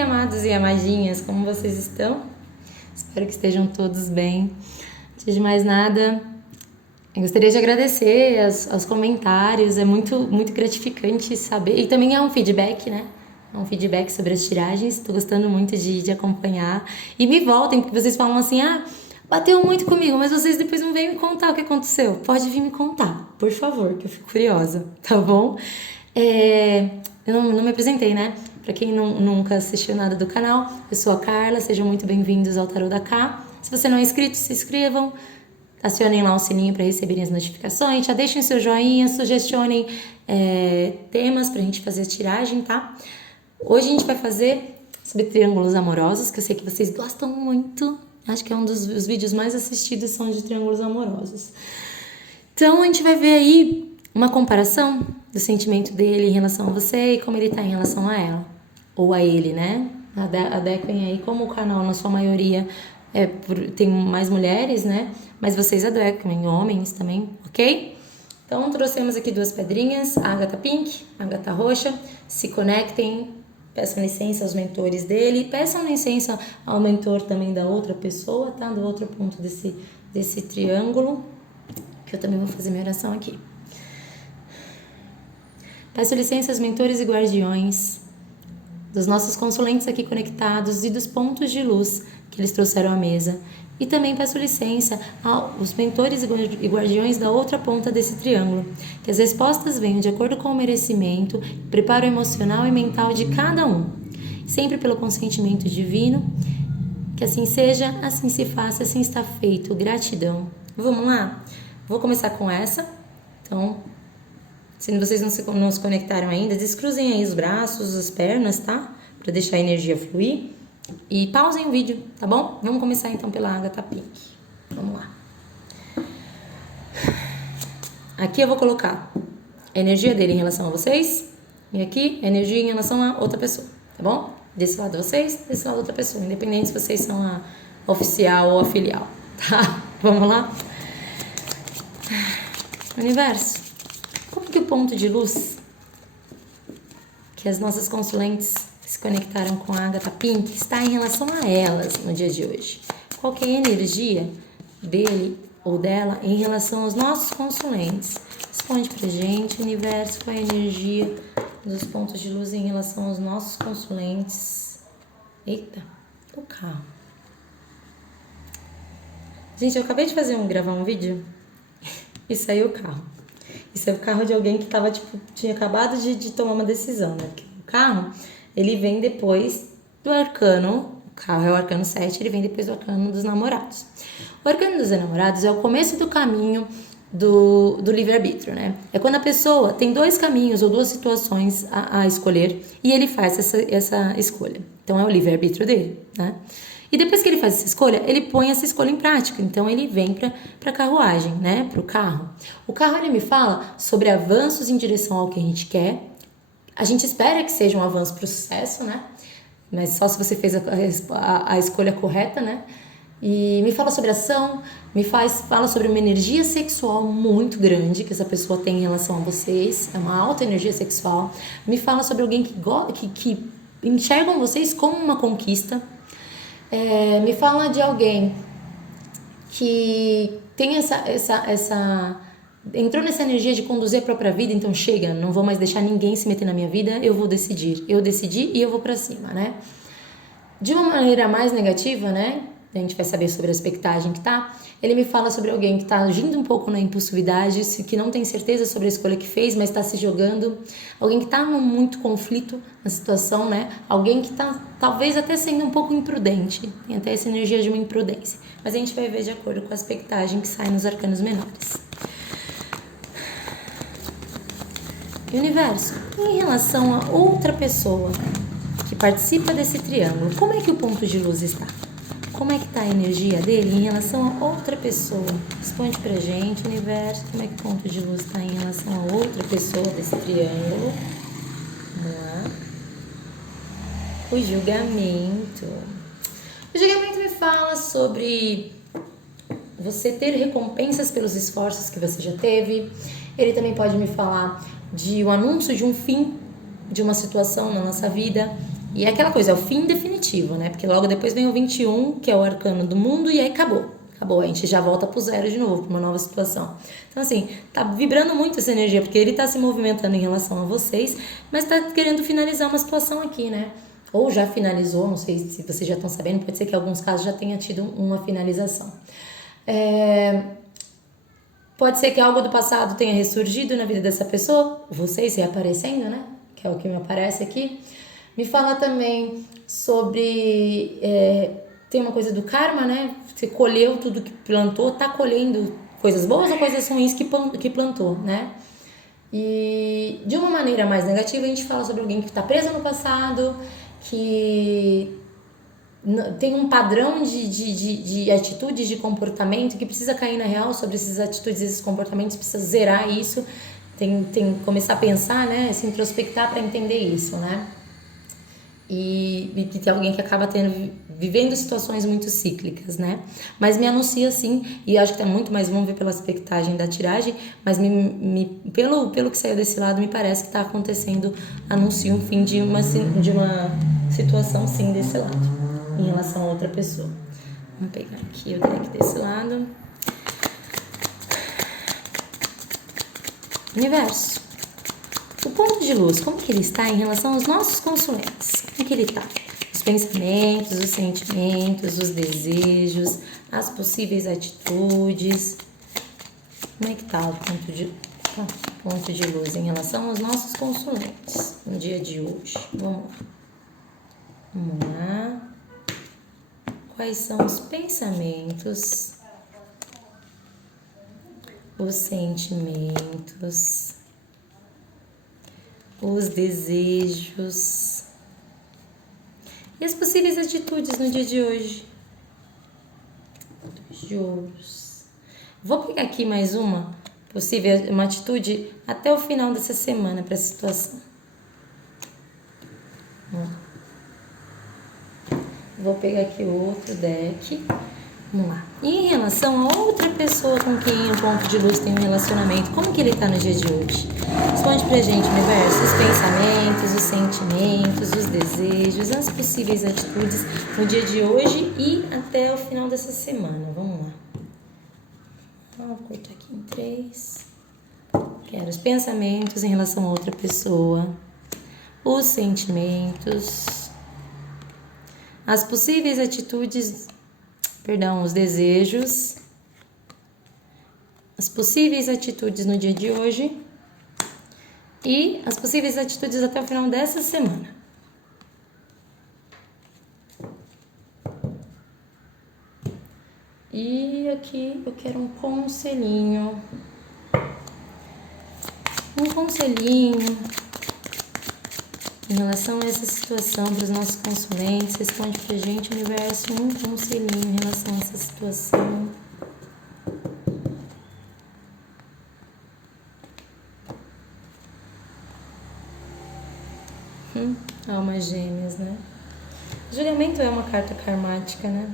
Oi, amados e amadinhas, como vocês estão? Espero que estejam todos bem. Antes de mais nada, eu gostaria de agradecer aos comentários, é muito gratificante saber, e também é um feedback, né? É um feedback sobre as tiragens, estou gostando muito de acompanhar. E me voltem, porque vocês falam assim, bateu muito comigo, mas vocês depois não vêm me contar o que aconteceu. Pode vir me contar, por favor, que eu fico curiosa, tá bom? Eu não me apresentei, né? Pra quem nunca assistiu nada do canal, eu sou a Carla, sejam muito bem-vindos ao Tarô da Cá. Se você não é inscrito, se inscrevam, acionem lá o sininho para receberem as notificações, já deixem seu joinha, sugestionem temas pra gente fazer a tiragem, tá? Hoje a gente vai fazer sobre triângulos amorosos, que eu sei que vocês gostam muito. Acho que é um dos vídeos mais assistidos são de triângulos amorosos. Então a gente vai ver aí uma comparação do sentimento dele em relação a você e como ele tá em relação a ela. Ou a ele, né? Adequem aí, como o canal na sua maioria tem mais mulheres, né? Mas vocês adequem homens também, ok? Então trouxemos aqui duas pedrinhas, a ágata pink, a ágata roxa. Se conectem, peçam licença aos mentores dele, peçam licença ao mentor também da outra pessoa, tá? Do outro ponto desse triângulo, que eu também vou fazer minha oração aqui. Peço licença aos mentores e guardiões, dos nossos consulentes aqui conectados e dos pontos de luz que eles trouxeram à mesa. E também peço licença aos mentores e guardiões da outra ponta desse triângulo, que as respostas venham de acordo com o merecimento, preparo emocional e mental de cada um, sempre pelo consentimento divino. Que assim seja, assim se faça, assim está feito. Gratidão. Vamos lá? Vou começar com essa. Então, se vocês não se conectaram ainda, descruzem aí os braços, as pernas, tá? Pra deixar a energia fluir. E pausem o vídeo, tá bom? Vamos começar então pela ágata pink. Vamos lá. Aqui eu vou colocar a energia dele em relação a vocês. E aqui a energia em relação a outra pessoa, tá bom? Desse lado vocês, desse lado outra pessoa. Independente se vocês são a oficial ou a filial, tá? Vamos lá? Universo, como que o ponto de luz que as nossas consulentes se conectaram com a ágata pink está em relação a elas no dia de hoje? Qual que é a energia dele ou dela em relação aos nossos consulentes? Responde pra gente, universo, qual é a energia dos pontos de luz em relação aos nossos consulentes? Eita, o carro. Gente, eu acabei de gravar um vídeo e saiu o carro. Isso é o carro de alguém que tinha acabado de tomar uma decisão, né? Porque o carro, ele vem depois do arcano, o carro é o arcano 7, ele vem depois do arcano dos namorados. O arcano dos namorados é o começo do caminho do livre-arbítrio, né? É quando a pessoa tem dois caminhos ou duas situações a escolher e ele faz essa escolha. Então é o livre-arbítrio dele, né? E depois que ele faz essa escolha, ele põe essa escolha em prática. Então ele vem para a carruagem, né? Para o carro. O carro, ele me fala sobre avanços em direção ao que a gente quer. A gente espera que seja um avanço para o sucesso, né? Mas só se você fez a escolha correta, né? E me fala sobre ação, fala sobre uma energia sexual muito grande que essa pessoa tem em relação a vocês. É uma alta energia sexual. Me fala sobre alguém que enxergam vocês como uma conquista. Me fala de alguém que tem entrou nessa energia de conduzir a própria vida, então chega, não vou mais deixar ninguém se meter na minha vida, eu vou decidir. Eu decidi e eu vou pra cima, né? De uma maneira mais negativa, né? A gente vai saber sobre a expectativa que tá. Ele me fala sobre alguém que tá agindo um pouco na impulsividade, que não tem certeza sobre a escolha que fez, mas tá se jogando. Alguém que tá num muito conflito na situação, né? Alguém que tá talvez até sendo um pouco imprudente. Tem até essa energia de uma imprudência. Mas a gente vai ver de acordo com a expectativa que sai nos arcanos menores. E universo, em relação a outra pessoa que participa desse triângulo, como é que o ponto de luz está? Como é que tá a energia dele em relação a outra pessoa? Responde pra gente, universo, como é que o ponto de luz tá em relação a outra pessoa desse triângulo? Vamos lá. O julgamento. O julgamento me fala sobre você ter recompensas pelos esforços que você já teve. Ele também pode me falar de um anúncio de um fim de uma situação na nossa vida. E é aquela coisa, é o fim definitivo, né? Porque logo depois vem o 21, que é o arcano do mundo, e aí acabou. Acabou, a gente já volta pro zero de novo, pra uma nova situação. Então, assim, tá vibrando muito essa energia, porque ele tá se movimentando em relação a vocês, mas tá querendo finalizar uma situação aqui, né? Ou já finalizou, não sei se vocês já estão sabendo, pode ser que em alguns casos já tenha tido uma finalização. Pode ser que algo do passado tenha ressurgido na vida dessa pessoa, vocês reaparecendo, né? Que é o que me aparece aqui. Me fala também sobre... tem uma coisa do karma, né? Você colheu tudo que plantou, tá colhendo coisas boas ou coisas ruins que plantou, né? E de uma maneira mais negativa, a gente fala sobre alguém que está preso no passado, que tem um padrão de atitudes, de comportamento que precisa cair na real sobre essas atitudes, esses comportamentos, precisa zerar isso, tem que começar a pensar, né, se introspectar para entender isso, né? E que tem alguém que acaba vivendo situações muito cíclicas, né? Mas me anuncia sim, e acho que tá muito mais, vamos ver pela expectagem da tiragem, mas pelo que saiu desse lado, me parece que tá acontecendo, anuncia um fim de uma situação sim desse lado, em relação a outra pessoa. Vamos pegar aqui o deck desse lado. Universo. O ponto de luz, como que ele está em relação aos nossos consulentes? Como que ele está? Os pensamentos, os sentimentos, os desejos, as possíveis atitudes. Como é que está o ponto de luz em relação aos nossos consulentes no dia de hoje? Vamos lá. Quais são os pensamentos, os sentimentos, os desejos e as possíveis atitudes no dia de hoje? Dois de ouros. Vou pegar aqui mais uma atitude até o final dessa semana para essa situação. Vou pegar aqui outro deck. Vamos lá. E em relação a outra pessoa com quem o ponto de luz tem um relacionamento, como que ele tá no dia de hoje? Responde pra gente, universo, os pensamentos, os sentimentos, os desejos, as possíveis atitudes no dia de hoje e até o final dessa semana. Vamos lá. Vou cortar aqui em 3. Quero os pensamentos em relação a outra pessoa, os sentimentos, as possíveis atitudes, os desejos, as possíveis atitudes no dia de hoje e as possíveis atitudes até o final dessa semana. E aqui eu quero um conselhinho. Em relação a essa situação para os nossos consulentes. Responde pra gente, universo, um conselhinho em relação a essa situação. Almas gêmeas, né? Julgamento é uma carta karmática, né?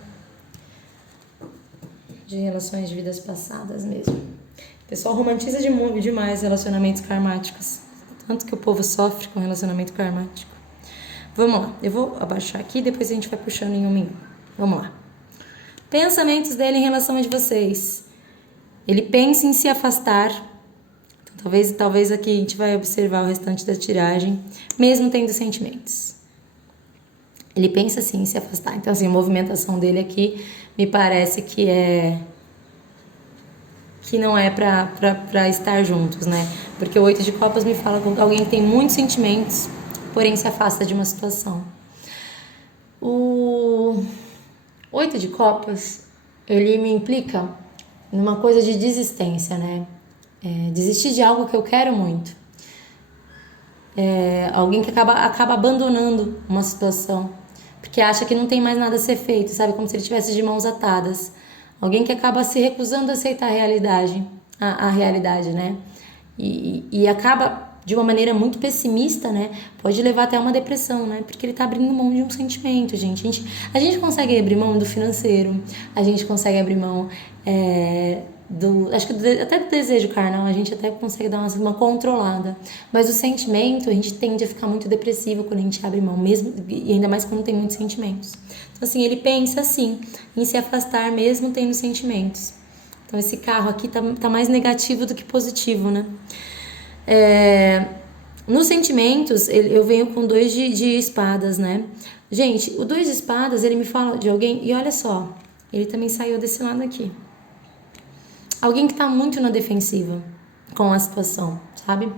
De relações de vidas passadas mesmo. O pessoal romantiza demais relacionamentos karmáticos. Tanto que o povo sofre com relacionamento karmático. Vamos lá, eu vou abaixar aqui, depois a gente vai puxando em um. Vamos lá. Pensamentos dele em relação a de vocês. Ele pensa em se afastar. Então, talvez aqui a gente vai observar o restante da tiragem, mesmo tendo sentimentos. Ele pensa sim em se afastar. Então, assim, a movimentação dele aqui me parece que não é pra estar juntos, né? Porque o 8 de copas me fala com alguém que tem muitos sentimentos, porém se afasta de uma situação. O 8 de copas, ele me implica numa coisa de desistência, né? Desistir de algo que eu quero muito. Alguém que acaba abandonando uma situação, porque acha que não tem mais nada a ser feito, sabe? Como se ele estivesse de mãos atadas. Alguém que acaba se recusando a aceitar a realidade, né? E acaba de uma maneira muito pessimista, né? Pode levar até uma depressão, né? Porque ele tá abrindo mão de um sentimento, gente. A gente consegue abrir mão do financeiro, a gente consegue abrir mão acho que até do desejo carnal a gente até consegue dar uma controlada, mas o sentimento a gente tende a ficar muito depressivo quando a gente abre mão, mesmo, e ainda mais quando tem muitos sentimentos. Então assim, ele pensa assim, em se afastar mesmo tendo sentimentos. Então esse carro aqui tá mais negativo do que positivo, né? Nos sentimentos, eu venho com 2 de espadas, né? Gente, o 2 de espadas, ele me fala de alguém, e olha só, ele também saiu desse lado aqui. Alguém que tá muito na defensiva com a situação, sabe?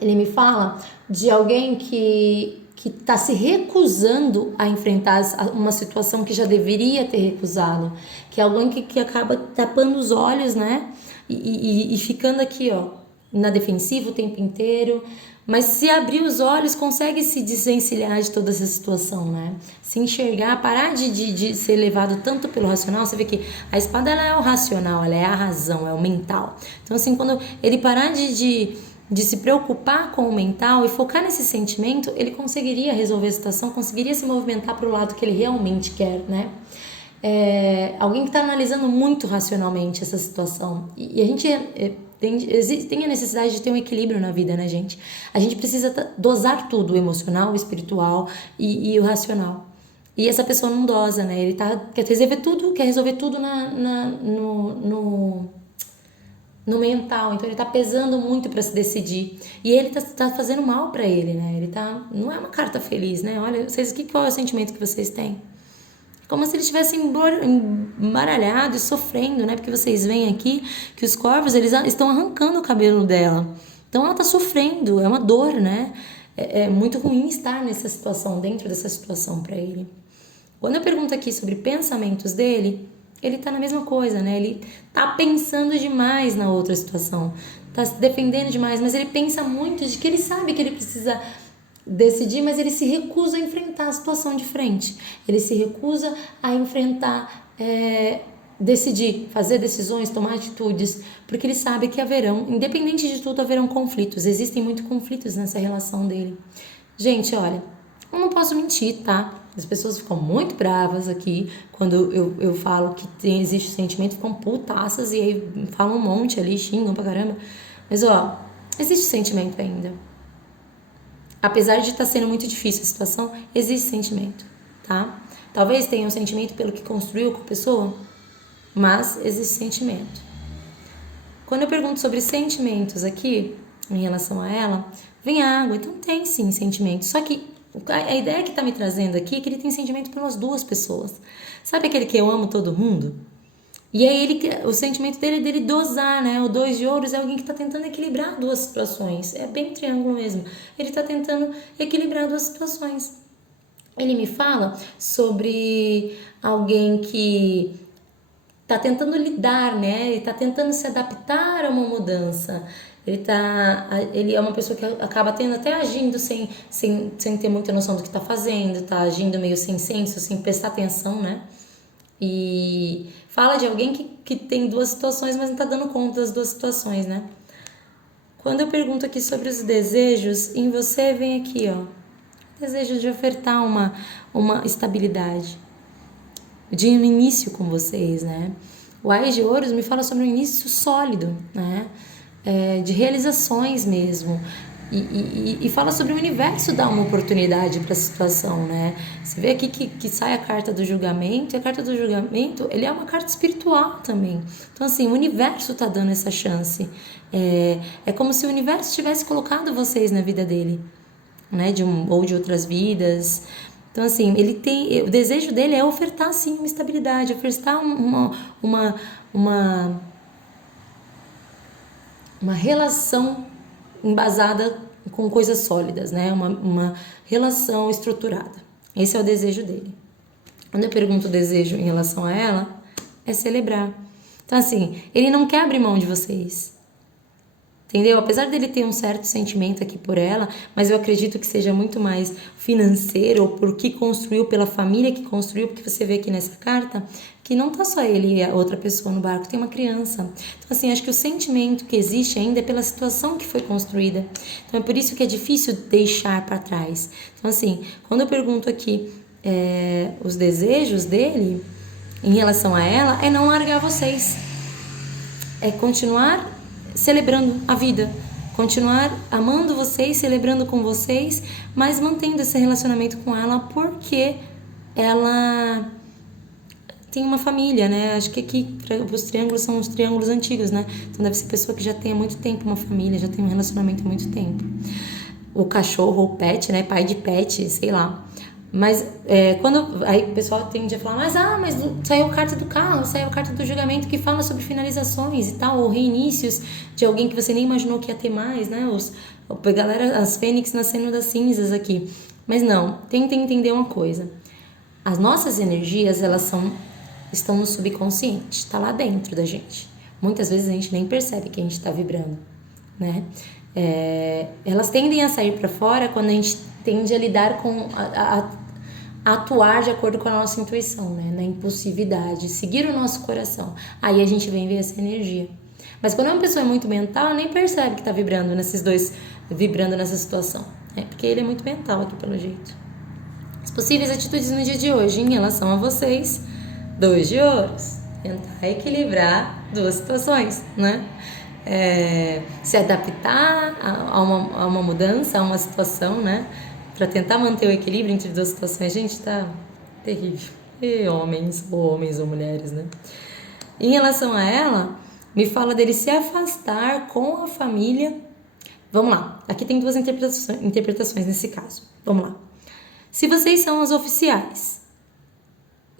Ele me fala de alguém que tá se recusando a enfrentar uma situação que já deveria ter recusado. Que é alguém que acaba tapando os olhos, né? E ficando aqui, ó, na defensiva o tempo inteiro. Mas se abrir os olhos, consegue se desvencilhar de toda essa situação, né? Se enxergar, parar de ser levado tanto pelo racional. Você vê que a espada, ela é o racional, ela é a razão, é o mental. Então, assim, quando ele parar de se preocupar com o mental e focar nesse sentimento, ele conseguiria resolver a situação, conseguiria se movimentar para o lado que ele realmente quer, né? Alguém que está analisando muito racionalmente essa situação. E a gente tem a necessidade de ter um equilíbrio na vida, né, gente? A gente precisa dosar tudo, o emocional, o espiritual e o racional. E essa pessoa não dosa, né? Ele quer resolver tudo no mental, então ele tá pesando muito para se decidir, e ele tá fazendo mal para ele, né? Não é uma carta feliz, né? Olha, qual é o sentimento que vocês têm? Como se ele estivesse embaralhado e sofrendo, né? Porque vocês veem aqui que os corvos, eles estão arrancando o cabelo dela, então ela tá sofrendo, é uma dor, né? É muito ruim estar nessa situação, dentro dessa situação para ele. Quando eu pergunto aqui sobre pensamentos dele, ele tá na mesma coisa, né? Ele tá pensando demais na outra situação, tá se defendendo demais, mas ele pensa muito de que ele sabe que ele precisa decidir, mas ele se recusa a enfrentar a situação de frente. Ele se recusa a enfrentar, decidir, fazer decisões, tomar atitudes, porque ele sabe que independente de tudo, haverão conflitos. Existem muitos conflitos nessa relação dele. Gente, olha, eu não posso mentir, tá? As pessoas ficam muito bravas aqui quando eu falo que existe sentimento, ficam putaças e aí falam um monte ali, xingam pra caramba. Mas, ó, existe sentimento ainda. Apesar de estar sendo muito difícil a situação, existe sentimento, tá? Talvez tenha um sentimento pelo que construiu com a pessoa, mas existe sentimento. Quando eu pergunto sobre sentimentos aqui, em relação a ela, vem a água, então tem sim sentimento. Só que a ideia que tá me trazendo aqui é que ele tem sentimento pelas 2 pessoas. Sabe aquele que eu amo todo mundo? E aí o sentimento dele dosar, né? O 2 de ouros é alguém que tá tentando equilibrar 2 situações. É bem triângulo mesmo. Ele tá tentando equilibrar 2 situações. Ele me fala sobre alguém que tá tentando lidar, né? Ele tá tentando se adaptar a uma mudança. Ele é uma pessoa que acaba até agindo sem ter muita noção do que tá fazendo, tá agindo meio sem senso, sem prestar atenção, né? E fala de alguém que tem 2 situações, mas não tá dando conta das 2 situações, né? Quando eu pergunto aqui sobre os desejos, em você vem aqui, ó, desejo de ofertar uma estabilidade, de um início com vocês, né? O Ás de Ouros me fala sobre um início sólido, né? De realizações mesmo. E fala sobre o universo dar uma oportunidade para a situação, né? Você vê aqui que sai a carta do julgamento, e a carta do julgamento, ele é uma carta espiritual também. Então, assim, o universo tá dando essa chance. É como se o universo tivesse colocado vocês na vida dele, né? Ou de outras vidas. Então, assim, o desejo dele é ofertar, sim, uma estabilidade, ofertar uma relação embasada com coisas sólidas, né? Uma relação estruturada. Esse é o desejo dele. Quando eu pergunto o desejo em relação a ela, é celebrar. Então, assim, ele não quer abrir mão de vocês. Entendeu? Apesar dele ter um certo sentimento aqui por ela, mas eu acredito que seja muito mais financeiro, ou por que construiu, pela família que construiu, porque você vê aqui nessa carta que não tá só ele e a outra pessoa no barco, tem uma criança. Então, assim, acho que o sentimento que existe ainda é pela situação que foi construída. Então, é por isso que é difícil deixar para trás. Então, assim, quando eu pergunto aqui os desejos dele, em relação a ela é não largar vocês. É continuar celebrando a vida, continuar amando vocês, celebrando com vocês, mas mantendo esse relacionamento com ela porque ela tem uma família, né? Acho que aqui os triângulos são os triângulos antigos, né? Então deve ser pessoa que já tem há muito tempo uma família, já tem um relacionamento há muito tempo. O cachorro, o pet, né? Pai de pet, sei lá. Mas quando aí o pessoal tende a falar, mas saiu a carta do carro, saiu a carta do julgamento que fala sobre finalizações e tal, ou reinícios de alguém que você nem imaginou que ia ter mais, né? Galera, as fênix nascendo das cinzas aqui. Mas não, tentem entender uma coisa. As nossas energias, elas estão no subconsciente, está lá dentro da gente. Muitas vezes a gente nem percebe que a gente está vibrando, né? Elas tendem a sair para fora quando a gente tende a lidar com a atuar de acordo com a nossa intuição, né? Na impulsividade, seguir o nosso coração. Aí a gente vem ver essa energia. Mas quando uma pessoa é muito mental, ela nem percebe que está vibrando vibrando nessa situação. Porque ele é muito mental aqui pelo jeito. As possíveis atitudes no dia de hoje em relação a vocês, 2 de ouros. Tentar equilibrar duas situações, né? Se adaptar a uma mudança, a uma situação, né? Para tentar manter o equilíbrio entre duas situações. Gente, tá terrível. E homens ou mulheres, né? Em relação a ela, me fala dele se afastar com a família. Vamos lá. Aqui tem 2 interpretações nesse caso. Vamos lá. Se vocês são os oficiais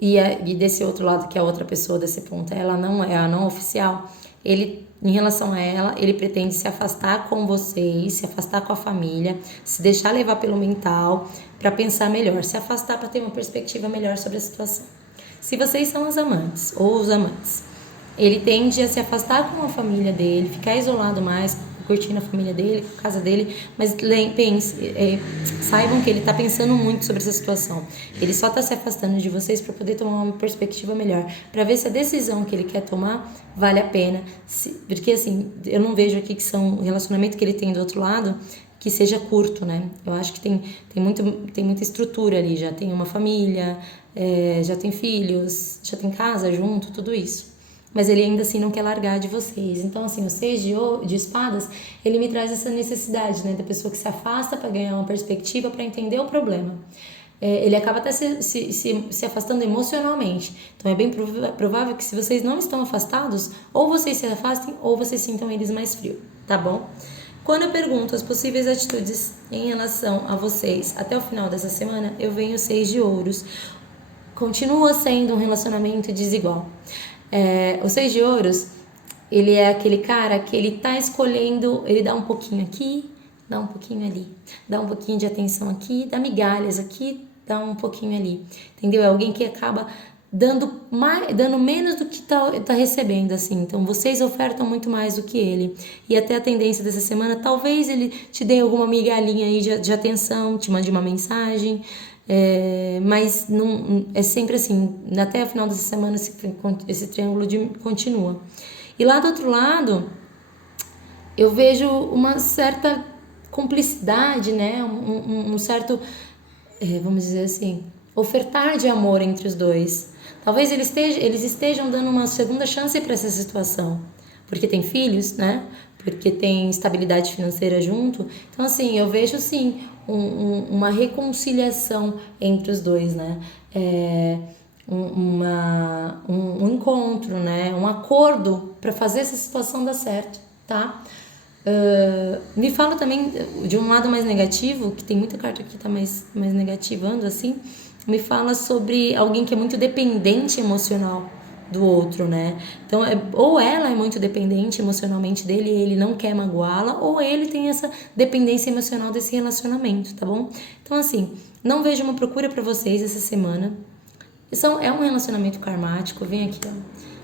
e desse outro lado, que é a outra pessoa desse ponto, ela não é a não oficial, ele, em relação a ela, ele pretende se afastar com vocês, se afastar com a família, se deixar levar pelo mental para pensar melhor, se afastar para ter uma perspectiva melhor sobre a situação. Se vocês são as amantes ou os amantes, ele tende a se afastar com a família dele, ficar isolado mais, curtindo a família dele, a casa dele, mas saibam que ele está pensando muito sobre essa situação. Ele só está se afastando de vocês para poder tomar uma perspectiva melhor, para ver se a decisão que ele quer tomar vale a pena. Porque assim, eu não vejo aqui que são o relacionamento que ele tem do outro lado que seja curto, né? Eu acho que tem muita estrutura ali, já tem uma família, já tem filhos, já tem casa junto, tudo isso. Mas ele ainda assim não quer largar de vocês. Então, assim, o 6 de espadas, ele me traz essa necessidade, né? Da pessoa que se afasta para ganhar uma perspectiva, para entender o problema. Ele acaba até se afastando emocionalmente. Então, é bem provável que se vocês não estão afastados, ou vocês se afastem, ou vocês sintam eles mais frio, tá bom? Quando eu pergunto as possíveis atitudes em relação a vocês até o final dessa semana, eu venho o 6 de ouros. Continua sendo um relacionamento desigual. O 6 de ouros, ele é aquele cara que ele tá escolhendo, ele dá um pouquinho aqui, dá um pouquinho ali, dá um pouquinho de atenção aqui, dá migalhas aqui, dá um pouquinho ali, entendeu? É alguém que acaba dando menos do que tá recebendo, assim. Então, vocês ofertam muito mais do que ele. E até a tendência dessa semana, talvez ele te dê alguma migalhinha aí de atenção, te mande uma mensagem, mas não, é sempre assim, até o final dessa semana esse triângulo continua. E lá do outro lado, eu vejo uma certa cumplicidade, né? Um certo, vamos dizer assim, ofertar de amor entre os dois. Talvez eles estejam dando uma segunda chance para essa situação, porque tem filhos, né? Porque tem estabilidade financeira junto. Então, assim, eu vejo, sim, uma reconciliação entre os dois, né? Um encontro, né? Um acordo para fazer essa situação dar certo, tá? Me fala também de um lado mais negativo, que tem muita carta aqui que tá mais negativando, assim. Me fala sobre alguém que é muito dependente emocional do outro, né? Então, ou ela é muito dependente emocionalmente dele e ele não quer magoá-la, ou ele tem essa dependência emocional desse relacionamento, tá bom? Então, assim, não vejo uma procura pra vocês essa semana. É um relacionamento karmático, vem aqui, ó.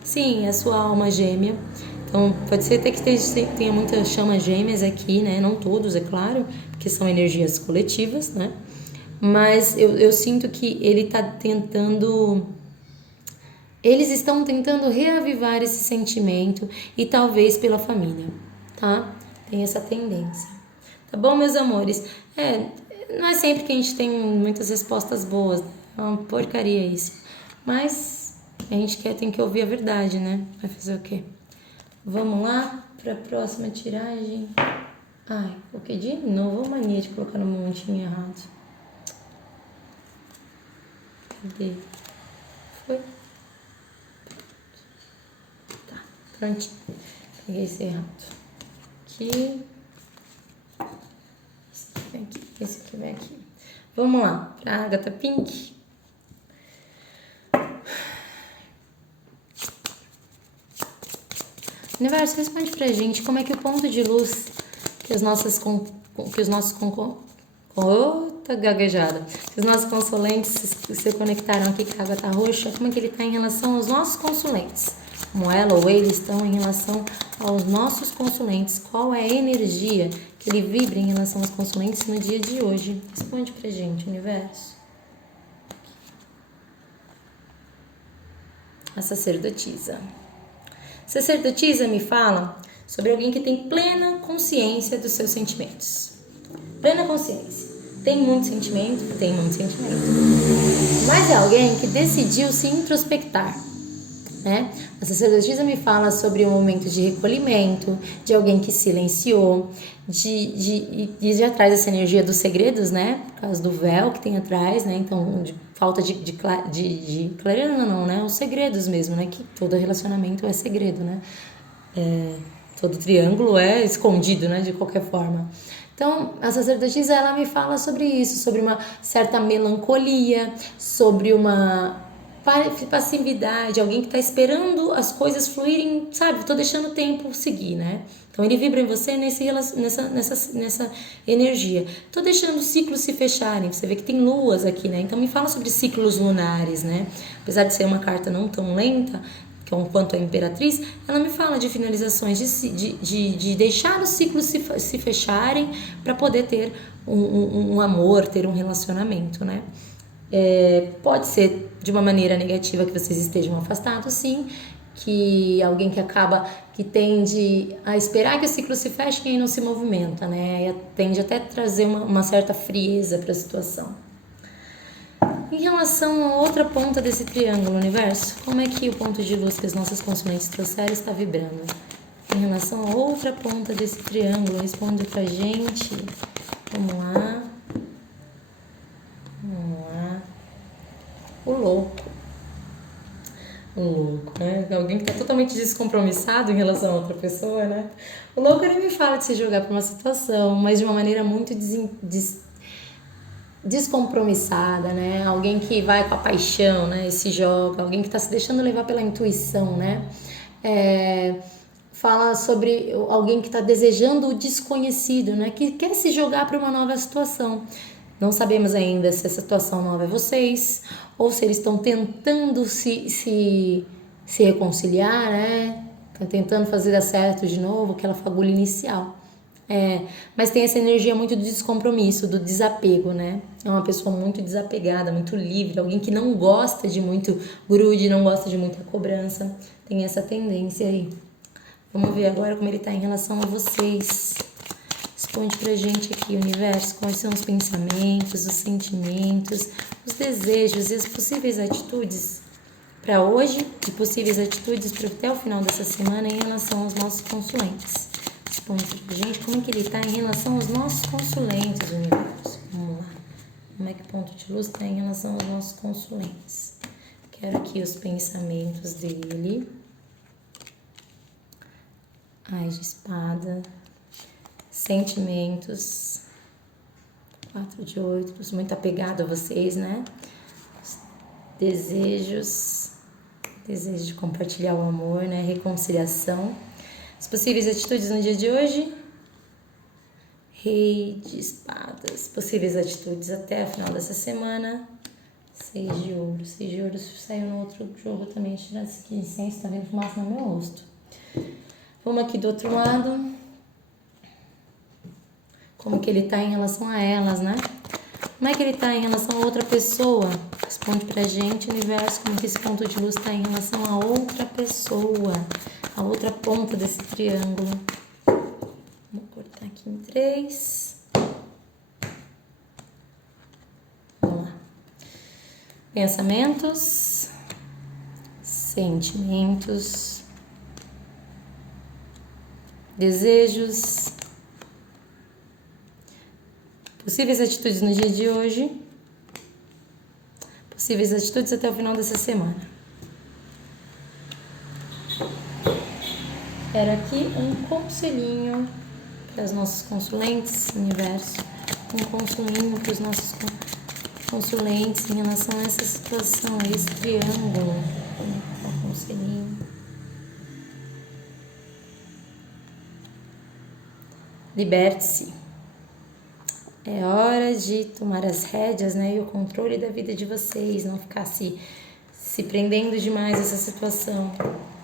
Sim, é a sua alma gêmea. Então, pode ser até que tenha muitas chamas gêmeas aqui, né? Não todos, é claro, porque são energias coletivas, né? Mas eu sinto que eles estão tentando reavivar esse sentimento e talvez pela família, tá? Tem essa tendência. Tá bom, meus amores? Não é sempre que a gente tem muitas respostas boas, né? É uma porcaria isso. Mas A gente tem que ouvir a verdade, né? Vai fazer o quê? Vamos lá para a próxima tiragem. Ai, coloquei de novo a mania de colocar no montinho errado. Cadê? Foi? Tá, prontinho. Peguei esse errado. Aqui. Esse aqui vem aqui. Esse aqui vem aqui. Vamos lá, pra Agatha Pink. Universo, responde pra gente como é que o ponto de luz que os nossos gaguejada. Que os nossos consulentes se conectaram aqui com a Agatha Roxa, como é que ele está em relação aos nossos consulentes? Como ela ou ele estão em relação aos nossos consulentes? Qual é a energia que ele vibra em relação aos consulentes no dia de hoje? Responde pra gente, universo. A sacerdotisa. Sacerdotisa me fala sobre alguém que tem plena consciência dos seus sentimentos. Plena consciência. Tem muito sentimento? Tem muito sentimento. Mas é alguém que decidiu se introspectar, né? A sacerdotisa me fala sobre um momento de recolhimento, de alguém que silenciou, de atrás dessa energia dos segredos, né? Por causa do véu que tem atrás, né? Então, de falta de clareza, não, né? Os segredos mesmo, né? Que todo relacionamento é segredo, né? Todo triângulo é escondido, né? De qualquer forma. Então, a sacerdotisa, ela me fala sobre isso, sobre uma certa melancolia, sobre uma passividade, alguém que está esperando as coisas fluírem, sabe? Tô deixando o tempo seguir, né? Então, ele vibra em você nessa energia. Tô deixando os ciclos se fecharem. Você vê que tem luas aqui, né? Então, me fala sobre ciclos lunares, né? Apesar de ser uma carta não tão lenta, quanto a Imperatriz, ela me fala de finalizações, de deixar os ciclos se fecharem para poder ter um amor, ter um relacionamento, né? Pode ser de uma maneira negativa que vocês estejam afastados, sim, que alguém que tende a esperar que o ciclo se feche e aí não se movimenta, né? E tende até a trazer uma certa frieza para a situação. Em relação a outra ponta desse triângulo, universo, como é que o ponto de luz que os nossos consulentes trouxeram está vibrando? Em relação a outra ponta desse triângulo, responde pra gente. Vamos lá. O louco. O louco, né? Alguém que tá totalmente descompromissado em relação a outra pessoa, né? O louco, ele me fala de se jogar pra uma situação, mas de uma maneira muito descompromissada, né? Alguém que vai com a paixão, né? E se joga, alguém que tá se deixando levar pela intuição, né? Fala sobre alguém que está desejando o desconhecido, né? Que quer se jogar para uma nova situação. Não sabemos ainda se essa situação nova é vocês ou se eles estão tentando se reconciliar, né? Estão tentando fazer dar certo de novo, aquela fagulha inicial. Mas tem essa energia muito do descompromisso, do desapego, né? É uma pessoa muito desapegada, muito livre, alguém que não gosta de muito grude, não gosta de muita cobrança, tem essa tendência aí. Vamos ver agora como ele tá em relação a vocês. Responde pra gente aqui, universo, quais são os pensamentos, os sentimentos, os desejos e as possíveis atitudes para hoje e possíveis atitudes para até o final dessa semana em relação aos nossos consulentes. Responde pra gente como é que ele tá em relação aos nossos consulentes, universo. Vamos lá. Como é que o ponto de luz tá em relação aos nossos consulentes? Quero aqui os pensamentos dele. Ai de espada. Sentimentos. 4 de ouros. Muito apegado a vocês, né? Desejos. Desejo de compartilhar o amor, né? Reconciliação. As possíveis atitudes no dia de hoje. Rei de espadas. Possíveis atitudes até a final dessa semana. 6 de ouros. 6 de ouros saiu no outro jogo também. Tirando esse aqui, incenso, tá vendo fumaça no meu rosto. Vamos aqui do outro lado. Como que ele tá em relação a elas, né? Como é que ele tá em relação a outra pessoa? Responde pra gente, universo, como que esse ponto de luz tá em relação a outra pessoa. A outra ponta desse triângulo. Vou cortar aqui em 3. Vamos lá. Pensamentos. sentimentos, desejos, possíveis atitudes no dia de hoje, possíveis atitudes até o final dessa semana. Era aqui um conselhinho para os nossos consulentes, universo, um conselhinho para os nossos consulentes em relação a essa situação, a esse triângulo, um conselhinho. Liberte-se. É hora de tomar as rédeas, né, e o controle da vida de vocês, não ficar se prendendo demais a essa situação.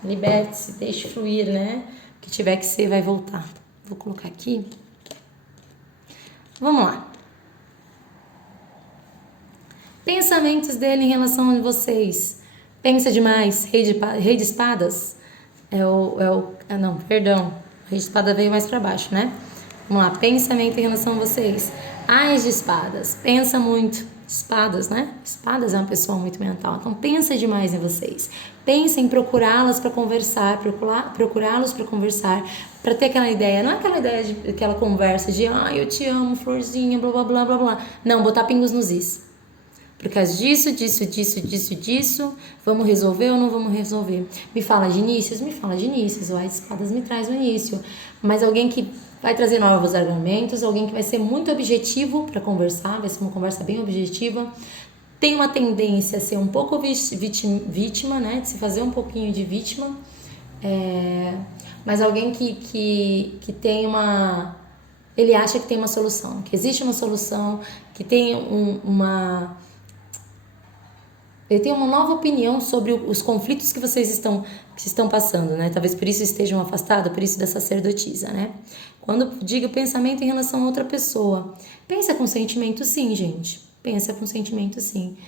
Liberte-se, deixe fluir, né? O que tiver que ser vai voltar. Vou colocar aqui. Vamos lá. Pensamentos dele em relação a vocês. Pensa demais. Rei de espadas. Não, perdão. O rei de espada veio mais pra baixo, né? Vamos lá. Pensamento em relação a vocês. Ás de espadas. Pensa muito. Espadas, né? Espadas é uma pessoa muito mental. Então, pensa demais em vocês. Pensa em procurá-las para conversar, procurá-los para conversar, para ter aquela ideia. Não é aquela ideia de aquela conversa de eu te amo, florzinha, blá, blá, blá, blá, blá. Não, botar pingos nos is. Por causa disso, vamos resolver ou não vamos resolver? Me fala de inícios? Me fala de inícios. O Ás de espadas me traz o início. Mas alguém que vai trazer novos argumentos, alguém que vai ser muito objetivo para conversar, vai ser uma conversa bem objetiva, tem uma tendência a ser um pouco vítima, né, de se fazer um pouquinho de vítima, mas alguém que tem uma... Ele acha que tem uma solução, que existe uma solução, que tem ele tem uma nova opinião sobre os conflitos que vocês estão passando, né? Talvez por isso estejam afastados, por isso da sacerdotisa, né? Quando digo pensamento em relação a outra pessoa, pensa com sentimento sim, gente. Pensa com sentimento sim.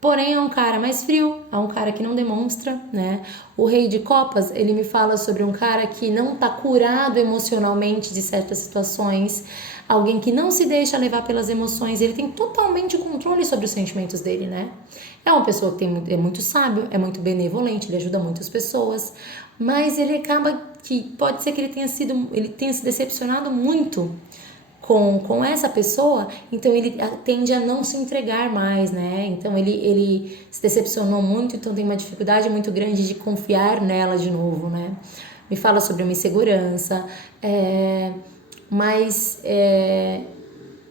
Porém, é um cara mais frio, é um cara que não demonstra, né? O rei de copas, ele me fala sobre um cara que não tá curado emocionalmente de certas situações, alguém que não se deixa levar pelas emoções, ele tem totalmente o controle sobre os sentimentos dele, né? É uma pessoa que é muito sábio, é muito benevolente, ele ajuda muitas pessoas, mas ele acaba que pode ser que ele tenha se decepcionado muito com essa pessoa, então ele tende a não se entregar mais, né? Então ele se decepcionou muito, então tem uma dificuldade muito grande de confiar nela de novo, né? Me fala sobre uma insegurança, mas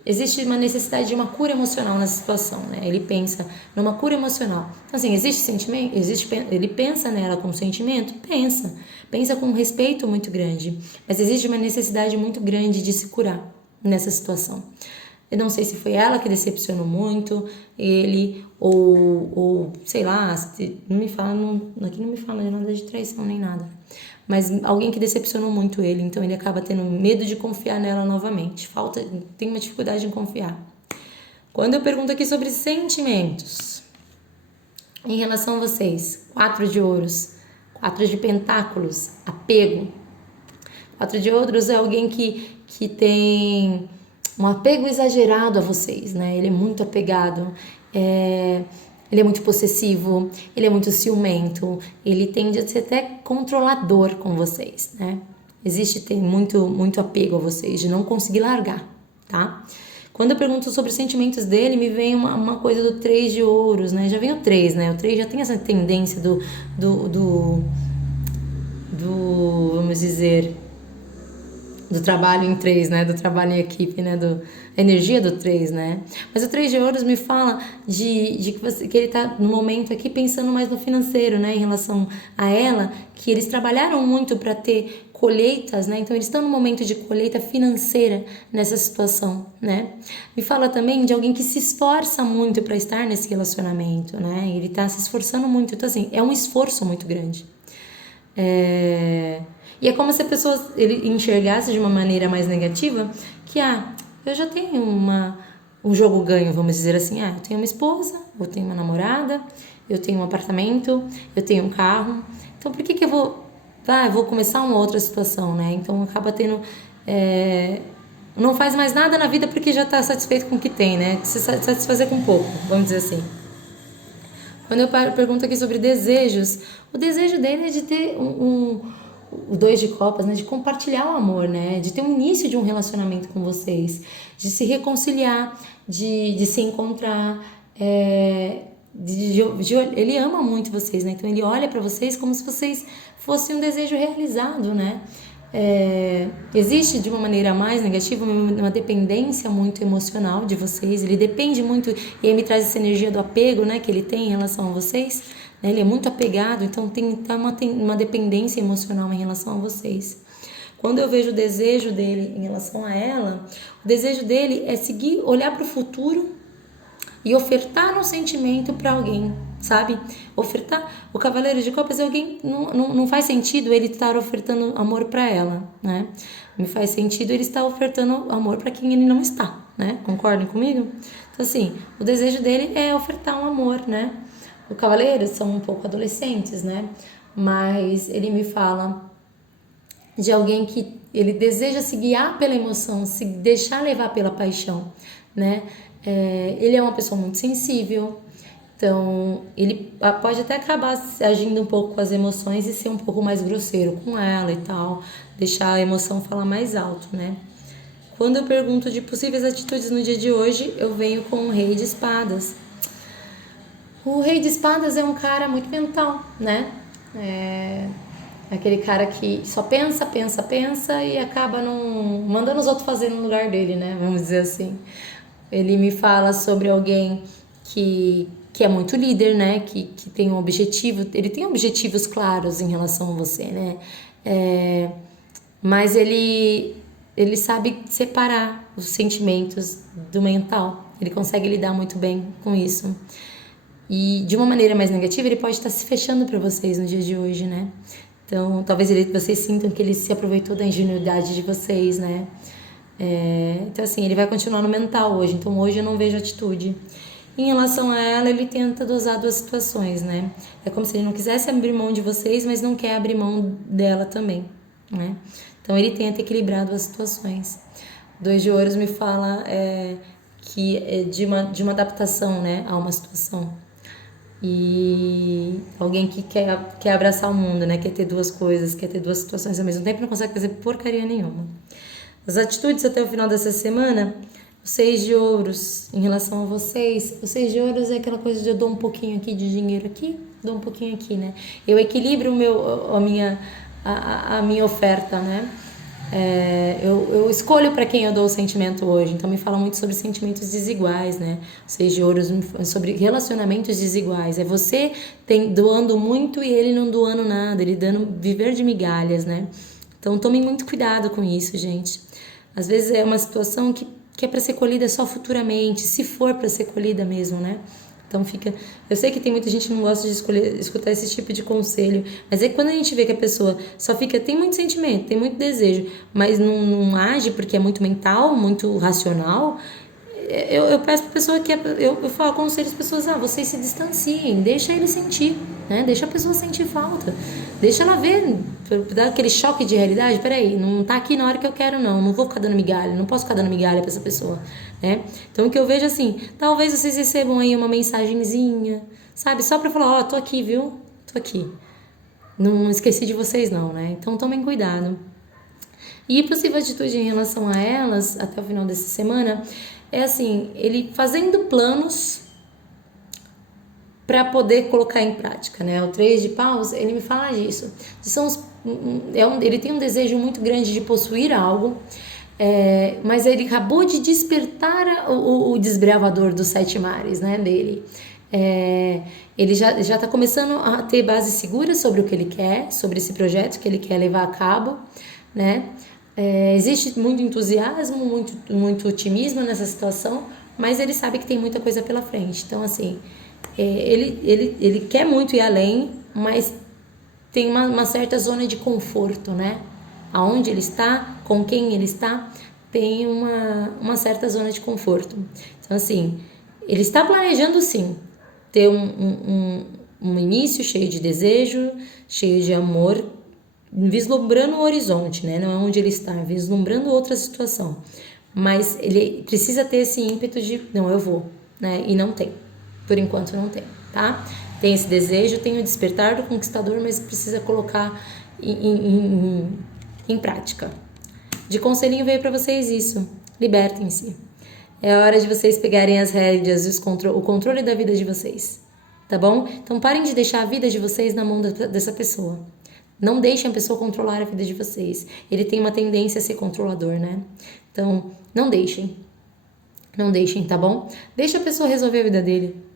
existe uma necessidade de uma cura emocional nessa situação, né? Ele pensa numa cura emocional. Então, assim, existe sentimento? Ele pensa nela com sentimento? Pensa com um respeito muito grande, mas existe uma necessidade muito grande de se curar nessa situação. Eu não sei se foi ela que decepcionou muito ele, ou sei lá, aqui não me fala de nada de traição nem nada, mas alguém que decepcionou muito ele, então ele acaba tendo medo de confiar nela novamente, tem uma dificuldade em confiar. Quando eu pergunto aqui sobre sentimentos em relação a vocês, 4 de ouros, 4 de pentáculos, apego. 4 de ouros é alguém que tem um apego exagerado a vocês, né? Ele é muito apegado, ele é muito possessivo, ele é muito ciumento, ele tende a ser até controlador com vocês, né? Tem muito apego a vocês, de não conseguir largar, tá? Quando eu pergunto sobre os sentimentos dele, me vem uma coisa do 3 de ouros, né? Já vem o 3, né? O 3 já tem essa tendência do vamos dizer, do trabalho em 3, né? Do trabalho em equipe, né? A energia do 3, né? Mas o 3 de ouros me fala que ele tá no momento aqui pensando mais no financeiro, né? Em relação a ela, que eles trabalharam muito para ter colheitas, né? Então eles estão no momento de colheita financeira nessa situação, né? Me fala também de alguém que se esforça muito para estar nesse relacionamento, né? Ele tá se esforçando muito, então assim, é um esforço muito grande. E é como se a pessoa ele enxergasse de uma maneira mais negativa que, eu já tenho um jogo ganho, vamos dizer assim, eu tenho uma esposa, eu tenho uma namorada, eu tenho um apartamento, eu tenho um carro, então por que eu vou começar uma outra situação, né? Então acaba tendo, não faz mais nada na vida porque já está satisfeito com o que tem, né? Se satisfazer com pouco, vamos dizer assim. Quando eu pergunto aqui sobre desejos, o desejo dele é de ter o dois de copas, né? De compartilhar o amor, né? De ter um início de um relacionamento com vocês, de se reconciliar, de se encontrar. Ele ama muito vocês, né? Então ele olha para vocês como se vocês fossem um desejo realizado, né? Existe de uma maneira mais negativa uma dependência muito emocional de vocês. Ele depende muito, e aí me traz essa energia do apego, né, que ele tem em relação a vocês, né? Ele é muito apegado, então tem uma dependência emocional em relação a vocês. Quando eu vejo o desejo dele em relação a ela, o desejo dele é seguir, olhar para o futuro e ofertar um sentimento para alguém, sabe? Ofertar. O Cavaleiro de Copas é alguém. Não faz sentido ele estar ofertando amor para ela, né? Me faz sentido ele estar ofertando amor para quem ele não está, né? Concordam comigo? Então, assim, o desejo dele é ofertar um amor, né? O Cavaleiro são um pouco adolescentes, né? Mas ele me fala de alguém que ele deseja se guiar pela emoção, se deixar levar pela paixão, né? Ele é uma pessoa muito sensível, então ele pode até acabar agindo um pouco com as emoções e ser um pouco mais grosseiro com ela e tal, deixar a emoção falar mais alto, né? Quando eu pergunto de possíveis atitudes no dia de hoje, eu venho com o Rei de Espadas. O Rei de Espadas é um cara muito mental, né? Aquele cara que só pensa, pensa, pensa e acaba não mandando os outros fazer no lugar dele, né? Vamos dizer assim. Ele me fala sobre alguém que é muito líder, né? Que tem um objetivo, ele tem objetivos claros em relação a você, né? Mas ele sabe separar os sentimentos do mental. Ele consegue lidar muito bem com isso. E de uma maneira mais negativa, ele pode estar se fechando para vocês no dia de hoje, né? Então, talvez vocês sintam que ele se aproveitou da ingenuidade de vocês, né? Então, assim, ele vai continuar no mental hoje. Então, hoje eu não vejo atitude. Em relação a ela, ele tenta dosar duas situações, né? É como se ele não quisesse abrir mão de vocês, mas não quer abrir mão dela também, né? Então, ele tenta equilibrar duas situações. Dois de Ouros me fala que é de uma adaptação, né, a uma situação. E alguém que quer abraçar o mundo, né? Quer ter duas coisas, quer ter duas situações ao mesmo tempo, não consegue fazer porcaria nenhuma. As atitudes até o final dessa semana, o 6 de Ouros em relação a vocês. O 6 de Ouros é aquela coisa de eu dou um pouquinho aqui de dinheiro aqui, dou um pouquinho aqui, né? Eu equilibro a minha oferta, né? Eu escolho para quem eu dou o sentimento hoje. Então me fala muito sobre sentimentos desiguais, né? O 6 de Ouros sobre relacionamentos desiguais. É você doando muito e ele não doando nada, ele viver de migalhas, né? Então tomem muito cuidado com isso, gente. Às vezes é uma situação que é para ser colhida só futuramente, se for para ser colhida mesmo, né? Então fica... Eu sei que tem muita gente que não gosta de escutar esse tipo de conselho, mas é que quando a gente vê que a pessoa só fica... Tem muito sentimento, tem muito desejo, mas não age porque é muito mental, muito racional... Eu peço pra pessoa que... Eu falo, aconselho as pessoas, vocês se distanciem, deixa ele sentir, né? Deixa a pessoa sentir falta. Deixa ela ver, dar aquele choque de realidade. Peraí, não tá aqui na hora que eu quero, não vou ficar dando migalha, não posso ficar dando migalha pra essa pessoa, né? Então o que eu vejo assim, talvez vocês recebam aí uma mensagenzinha, sabe? Só pra falar, tô aqui, viu? Tô aqui. Não esqueci de vocês não, né? Então tomem cuidado. E possível atitude em relação a elas, até o final dessa semana, é assim, ele fazendo planos para poder colocar em prática, né? O 3 de Paus, ele me fala disso. Ele tem um desejo muito grande de possuir algo, mas ele acabou de despertar o desbravador dos 7 mares, né, dele. Ele já está começando a ter base segura sobre o que ele quer, sobre esse projeto que ele quer levar a cabo, né? Existe muito entusiasmo, muito otimismo nessa situação, mas ele sabe que tem muita coisa pela frente. Então, assim, ele quer muito ir além, mas tem uma certa zona de conforto, né? Aonde ele está, com quem ele está, tem uma certa zona de conforto. Então, assim, ele está planejando, sim, ter um início cheio de desejo, cheio de amor, vislumbrando o horizonte, né? Não é onde ele está, vislumbrando outra situação. Mas ele precisa ter esse ímpeto de, não, eu vou, né? E não tem. Por enquanto não tem, tá? Tem esse desejo, tem o despertar do conquistador, mas precisa colocar em prática. De conselhinho veio para vocês isso. Libertem-se. É hora de vocês pegarem as rédeas e o controle da vida de vocês. Tá bom? Então parem de deixar a vida de vocês na mão dessa pessoa. Não deixem a pessoa controlar a vida de vocês. Ele tem uma tendência a ser controlador, né? Então, não deixem. Não deixem, tá bom? Deixa a pessoa resolver a vida dele.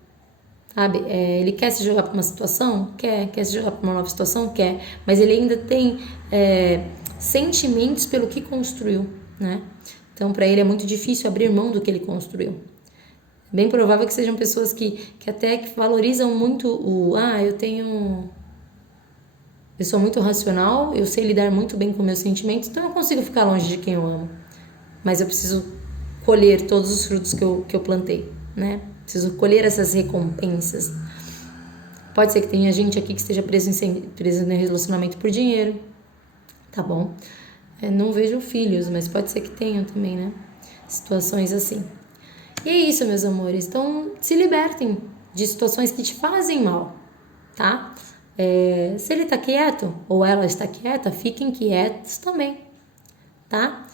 Sabe? Ele quer se jogar para uma situação? Quer. Quer se jogar para uma nova situação? Quer. Mas ele ainda tem sentimentos pelo que construiu, né? Então, para ele é muito difícil abrir mão do que ele construiu. É bem provável que sejam pessoas que até que valorizam muito eu sou muito racional, eu sei lidar muito bem com meus sentimentos, então eu consigo ficar longe de quem eu amo. Mas eu preciso colher todos os frutos que eu plantei, né? Preciso colher essas recompensas. Pode ser que tenha gente aqui que esteja preso em relacionamento por dinheiro, tá bom? Não vejo filhos, mas pode ser que tenham também, né? Situações assim. E é isso, meus amores. Então, se libertem de situações que te fazem mal, tá? Se ele tá quieto ou ela está quieta, fiquem quietos também, tá?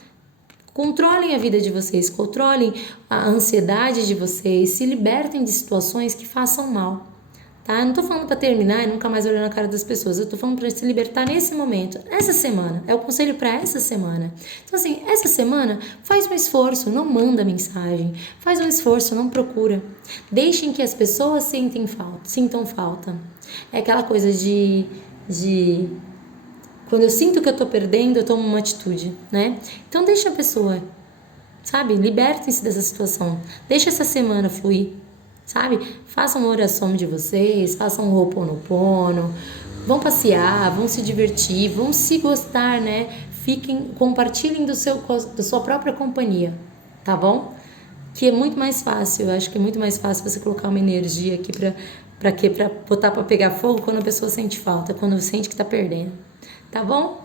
Controlem a vida de vocês, controlem a ansiedade de vocês, se libertem de situações que façam mal, tá? Eu não tô falando pra terminar e nunca mais olhar na cara das pessoas, eu tô falando pra se libertar nesse momento, essa semana, é o conselho pra essa semana. Então assim, essa semana, faz um esforço, não manda mensagem, faz um esforço, não procura. Deixem que as pessoas sintam falta. É aquela coisa de quando eu sinto que eu tô perdendo, eu tomo uma atitude, né? Então deixa a pessoa, sabe? Libertem-se dessa situação. Deixa essa semana fluir, sabe? Façam uma oração de vocês, façam um Ho'oponopono, vão passear, vão se divertir, vão se gostar, né? Compartilhem da sua própria companhia, tá bom? Que é muito mais fácil, eu acho que é muito mais fácil você colocar uma energia aqui pra quê? Pra botar pra pegar fogo quando a pessoa sente falta, quando sente que tá perdendo. Tá bom?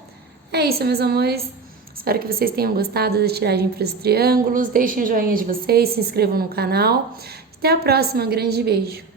É isso, meus amores. Espero que vocês tenham gostado da tiragem para os triângulos. Deixem o joinha de vocês, se inscrevam no canal. Até a próxima. Grande beijo.